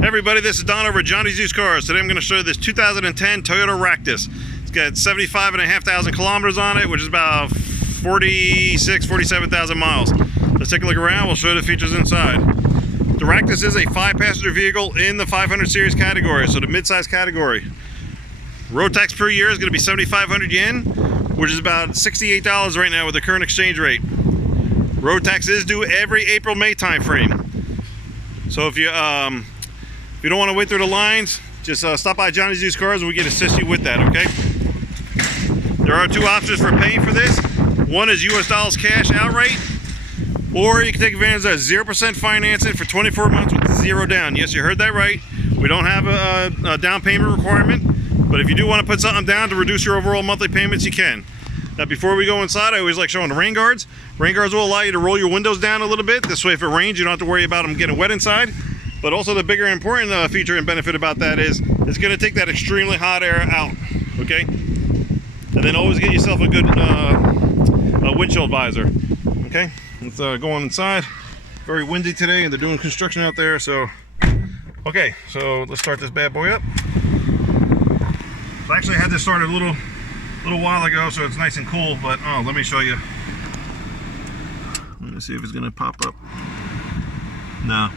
Hey everybody, this is Don over at Johnny's Used Cars. Today I'm going to show you this 2010 Toyota Ractis. It's got 75,500 kilometers on it, which is about 47,000 miles. Let's take a look around. We'll show you the features inside. The Ractis is a 5-passenger vehicle in the 500 series category, so the mid-size category. Road tax per year is going to be 7,500 yen, which is about $68 right now with the current exchange rate. Road tax is due every April-May time frame. So if you don't want to wait through the lines, just stop by Johnny's Used Cars and we can assist you with that, okay? There are two options for paying for this. One is US dollars cash outright, or you can take advantage of 0% financing for 24 months with zero down. Yes, you heard that right. We don't have a down payment requirement, but if you do want to put something down to reduce your overall monthly payments, you can. Now, before we go inside, I always like showing the rain guards. Rain guards will allow you to roll your windows down a little bit. This way, if it rains, you don't have to worry about them getting wet inside. But also the bigger important feature and benefit about that is it's going to take that extremely hot air out, okay? And then always get yourself a good windshield visor, okay? Let's go on inside. Very windy today and they're doing construction out there, so... Okay, so let's start this bad boy up. I actually had this started a little while ago, so it's nice and cool, but let me show you. Let me see if it's going to pop up. No.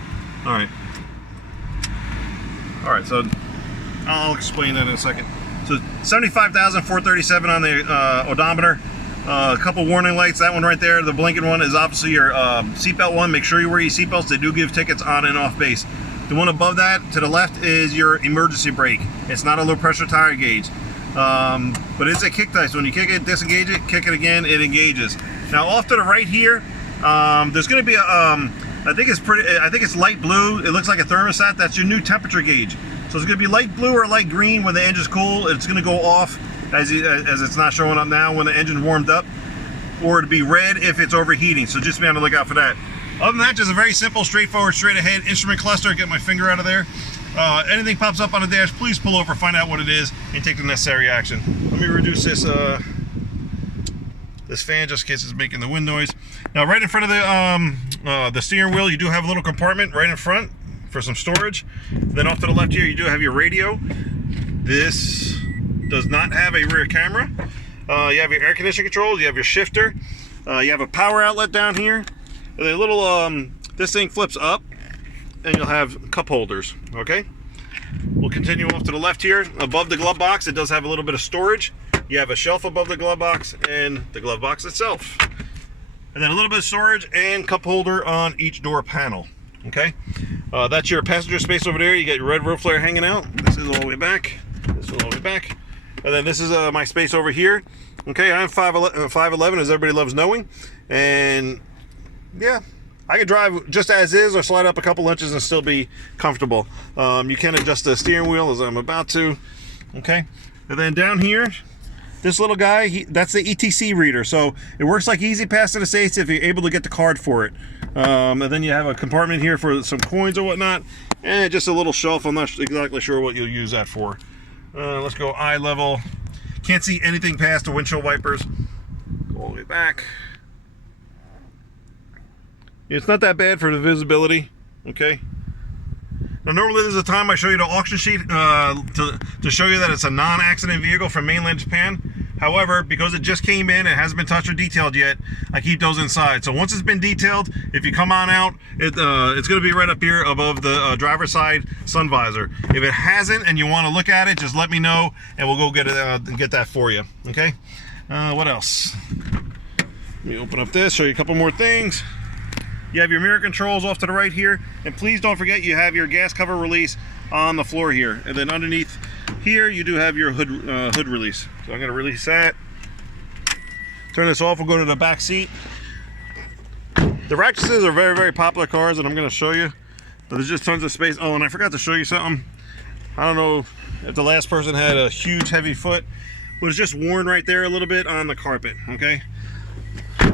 Alright, so I'll explain that in a second. So 75,437 on the odometer. A couple warning lights. That one right there, the blinking one, is obviously your seatbelt one. Make sure you wear your seatbelts. They do give tickets on and off base. The one above that to the left is your emergency brake. It's not a low pressure tire gauge, but it's a kick type. So when you kick it, disengage it, kick it again, it engages. Now off to the right here, there's going to be a I think it's light blue. It looks like a thermostat. That's your new temperature gauge. So it's going to be light blue or light green when the engine's cool. It's going to go off as it's not showing up now when the engine's warmed up, or it'll be red if it's overheating. So just be on the lookout for that. Other than that, just a very simple, straightforward, straight ahead instrument cluster. Get my finger out of there. Anything pops up on the dash, please pull over, find out what it is, and take the necessary action. Let me reduce this this fan just in case it's making the wind noise. Now, right in front of the steering wheel, you do have a little compartment right in front for some storage. Then off to the left here, you do have your radio. This does not have a rear camera. You have your air conditioning controls, you have your shifter, you have a power outlet down here. And a little, this thing flips up, and you'll have cup holders, okay? We'll continue off to the left here. Above the glove box, it does have a little bit of storage. You have a shelf above the glove box and the glove box itself. And then a little bit of storage and cup holder on each door panel, okay? That's your passenger space over there. You got your red road flare hanging out. This is all the way back. This is all the way back. And then this is my space over here. Okay, I'm 5'11", as everybody loves knowing. And yeah, I can drive just as is or slide up a couple inches and still be comfortable. You can adjust the steering wheel as I'm about to. Okay, and then down here, this little guy, that's the ETC reader. So it works like Easy Pass to the States if you're able to get the card for it. And then you have a compartment here for some coins or whatnot, and just a little shelf. I'm not exactly sure what you'll use that for. Let's go eye level. Can't see anything past the windshield wipers. Go all the way back. It's not that bad for the visibility, okay? Now normally there's a time I show you the auction sheet to show you that it's a non-accident vehicle from mainland Japan. However, because it just came in and hasn't been touched or detailed yet, I keep those inside. So once it's been detailed, if you come on out, it's going to be right up here above the driver's side sun visor. If it hasn't and you want to look at it, just let me know and we'll go get that for you, okay? What else? Let me open up this, show you a couple more things. You have your mirror controls off to the right here, and please don't forget you have your gas cover release on the floor here. And then underneath here, you do have your hood release. So I'm going to release that. Turn this off. We'll go to the back seat. The Ractis are very, very popular cars, and I'm going to show you. But there's just tons of space. Oh, and I forgot to show you something. I don't know if the last person had a huge, heavy foot, but it's just worn right there a little bit on the carpet. Okay.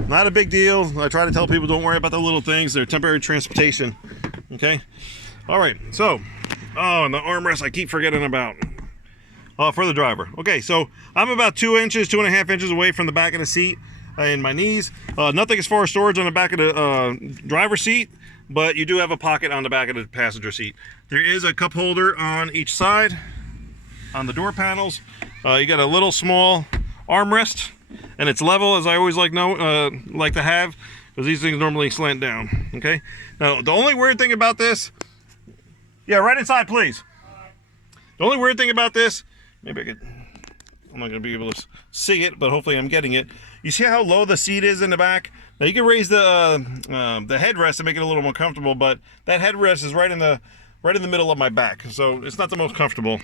Not a big deal. I try to tell people don't worry about the little things. They're temporary transportation. Okay. All right. So, and the armrest I keep forgetting about. For the driver. Okay. So I'm about 2.5 inches away from the back of the seat and my knees. Nothing as far as storage on the back of the driver's seat. but you do have a pocket on the back of the passenger seat. There is a cup holder on each side on the door panels. You got a little small armrest, and it's level, as I always like to have, because these things normally slant down. Okay. Now the only weird thing about this, yeah, right inside, please. The only weird thing about this, maybe I'm not going to be able to see it, but hopefully I'm getting it. You see how low the seat is in the back? Now you can raise the headrest to make it a little more comfortable, but that headrest is right in the middle of my back, so it's not the most comfortable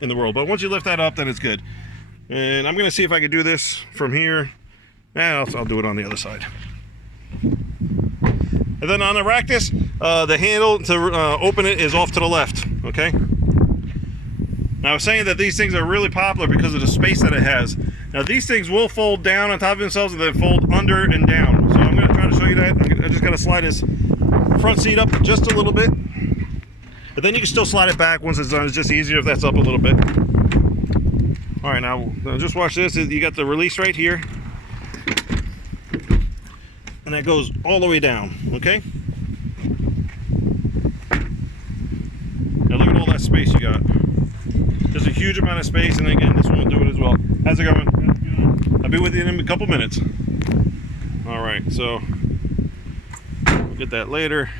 in the world. But once you lift that up, then it's good. And I'm going to see if I can do this from here. And I'll do it on the other side. And then on the Ractis, the handle to open it is off to the left. Okay. Now, I was saying that these things are really popular because of the space that it has. Now, these things will fold down on top of themselves and then fold under and down. So I'm going to try to show you that. I just got to slide this front seat up just a little bit. But then you can still slide it back once it's done. It's just easier if that's up a little bit. All right, now just watch this. You got the release right here. And that goes all the way down, okay? Now look at all that space you got. There's a huge amount of space, and again, this one will do it as well. How's it going? I'll be with you in a couple minutes. All right, so we'll get that later.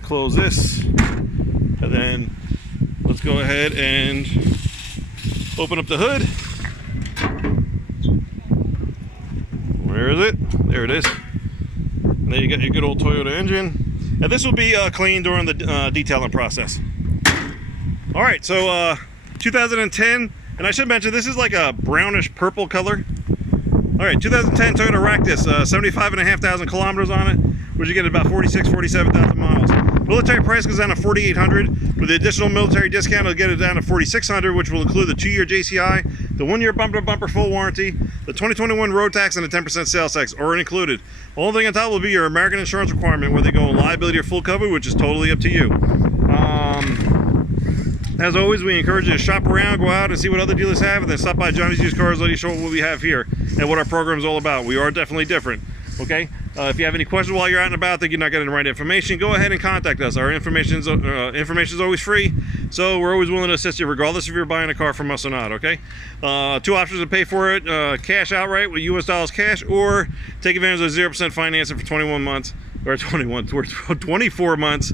Close this, and then let's go ahead and open up the hood. Where is it? There it is. And there you got your good old Toyota engine. Now this will be cleaned during the detailing process. All right, so 2010, and I should mention this is like a brownish purple color. All right, 2010 Toyota Ractis, 75,500 kilometers on it, which you get about 47,000 miles. Military price goes down to $4,800. With the additional military discount, it'll get it down to $4,600, which will include the 2-year JCI, the 1-year bumper-to-bumper full warranty, the 2021 road tax, and the 10% sales tax, already included. The only thing on top will be your American insurance requirement, whether they go liability or full cover, which is totally up to you. As always, we encourage you to shop around, go out and see what other dealers have, and then stop by Johnny's Used Cars, let you show what we have here and what our program is all about. We are definitely different, okay? If you have any questions while you're out and about, think you're not getting the right information, go ahead and contact us. Our information is always free, so we're always willing to assist you, regardless if you're buying a car from us or not, okay? 2 options to pay for it, cash outright with US dollars cash, or take advantage of 0% financing for 21 months, or 24 months,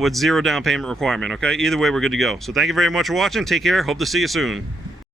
with 0 down payment requirement, okay? Either way, we're good to go. So thank you very much for watching. Take care. Hope to see you soon.